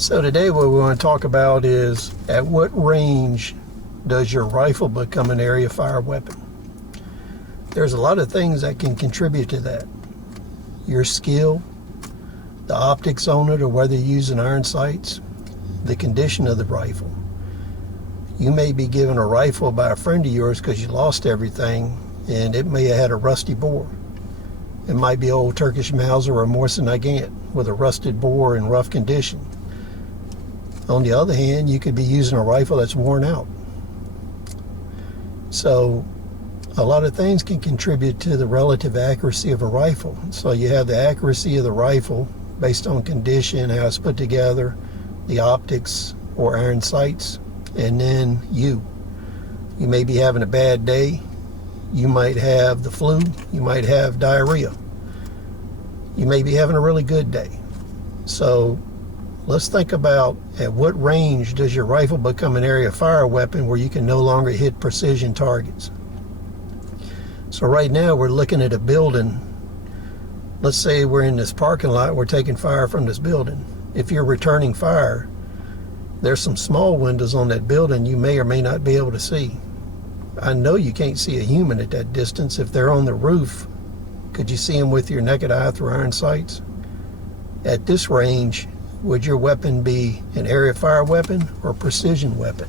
So today what we want to talk about is, at what range does your rifle become an area fire weapon? There's a lot of things that can contribute to that. Your skill, the optics on it, or whether you're using iron sights, the condition of the rifle. You may be given a rifle by a friend of yours because you lost everything, and it may have had a rusty bore. It might be old Turkish Mauser or Morse Nagant with a rusted bore in rough condition. On the other hand, you could be using a rifle that's worn out. So a lot of things can contribute to the relative accuracy of a rifle. So you have the accuracy of the rifle based on condition, how it's put together, the optics or iron sights, and then you may be having a bad day. You might have the flu, you might have diarrhea. You may be having a really good day. So let's think about, at what range does your rifle become an area fire weapon where you can no longer hit precision targets? So right now we're looking at a building. Let's say we're in this parking lot, we're taking fire from this building. If you're returning fire, there's some small windows on that building you may or may not be able to see. I know you can't see a human at that distance. If they're on the roof, could you see them with your naked eye through iron sights? At this range, would your weapon be an area fire weapon or a precision weapon?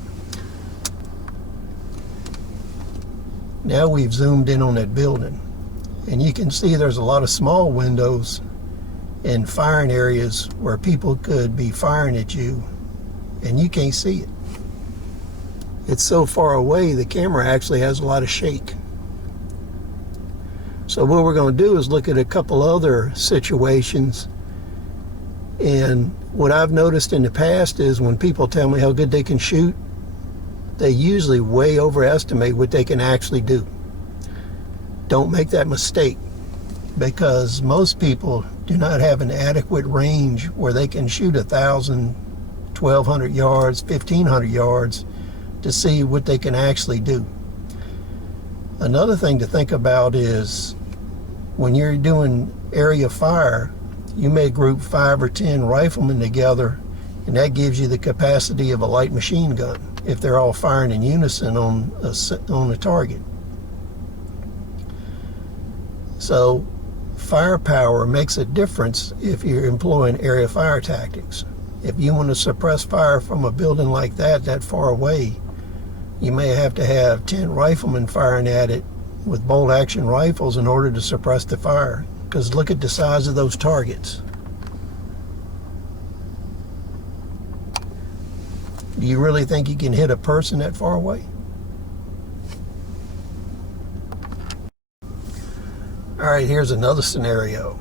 Now we've zoomed in on that building, and you can see there's a lot of small windows and firing areas where people could be firing at you and you can't see it. It's so far away, the camera actually has a lot of shake. So what we're going to do is look at a couple other situations. And what I've noticed in the past is, when people tell me how good they can shoot, they usually way overestimate what they can actually do. Don't make that mistake, because most people do not have an adequate range where they can shoot 1,000, 1,200 yards, 1,500 yards to see what they can actually do. Another thing to think about is, when you're doing area fire, you may group 5 or 10 riflemen together, and that gives you the capacity of a light machine gun if they're all firing in unison on a target. So firepower makes a difference if you're employing area fire tactics. If you want to suppress fire from a building like that far away, you may have to have 10 riflemen firing at it with bolt action rifles in order to suppress the fire. Because look at the size of those targets. Do you really think you can hit a person that far away? All right, here's another scenario.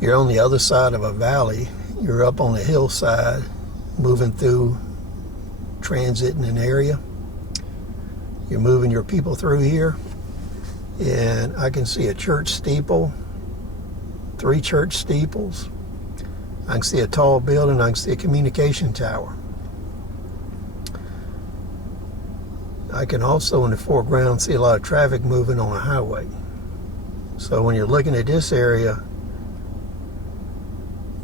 You're on the other side of a valley. You're up on a hillside, moving through, transiting an area. You're moving your people through here, and I can see a church steeple, 3 church steeples. I can see a tall building. I can see a communication tower. I can also, in the foreground, see a lot of traffic moving on a highway. So when you're looking at this area,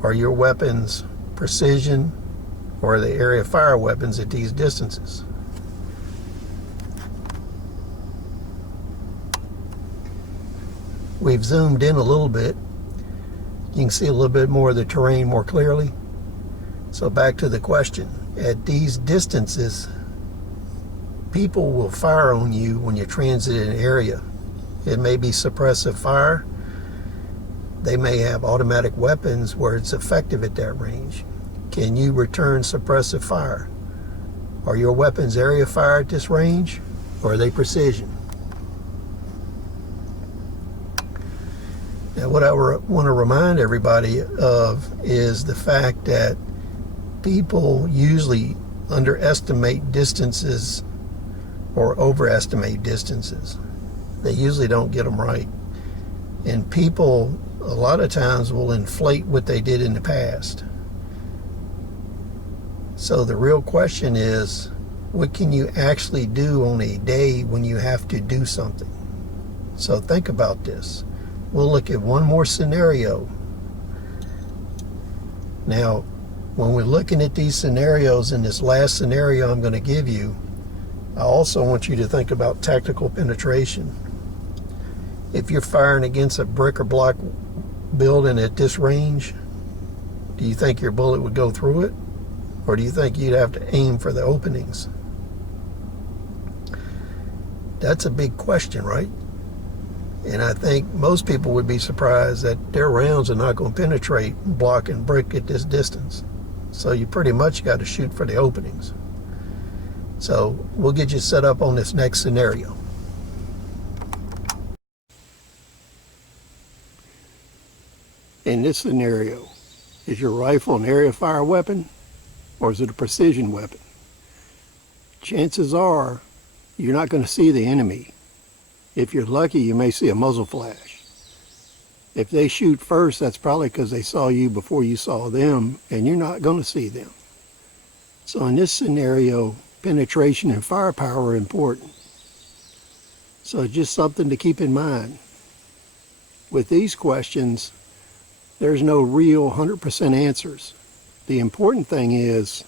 are your weapons precision, or are they area fire weapons at these distances? We've zoomed in a little bit. You can see a little bit more of the terrain more clearly. So back to the question. At these distances, people will fire on you when you transit an area. It may be suppressive fire. They may have automatic weapons where it's effective at that range. Can you return suppressive fire? Are your weapons area fire at this range, or are they precision? Now, what I want to remind everybody of is the fact that people usually underestimate distances or overestimate distances. They usually don't get them right. And people, a lot of times, will inflate what they did in the past. So the real question is, what can you actually do on a day when you have to do something? So think about this. We'll look at one more scenario. Now, When we're looking at these scenarios, in this last scenario I'm going to give you, I also want you to think about tactical penetration. If you're firing against a brick or block building at this range, do you think your bullet would go through it? Or do you think you'd have to aim for the openings? That's a big question, right? And I think most people would be surprised that their rounds are not going to penetrate block and brick at this distance. So you pretty much got to shoot for the openings. So we'll get you set up on this next scenario. In this scenario, is your rifle an area fire weapon or is it a precision weapon? Chances are you're not going to see the enemy. If you're lucky, you may see a muzzle flash. If they shoot first, that's probably because they saw you before you saw them, and you're not going to see them. So in this scenario, penetration and firepower are important. So just something to keep in mind. With these questions, there's no real 100% answers. The important thing is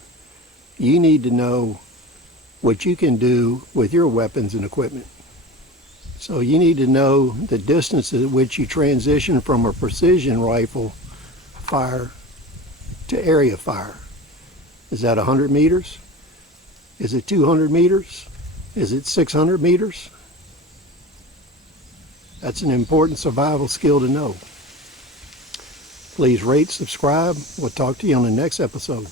you need to know what you can do with your weapons and equipment. So you need to know the distance at which you transition from a precision rifle fire to area fire. Is that 100 meters? Is it 200 meters? Is it 600 meters? That's an important survival skill to know. Please rate, subscribe. We'll talk to you on the next episode.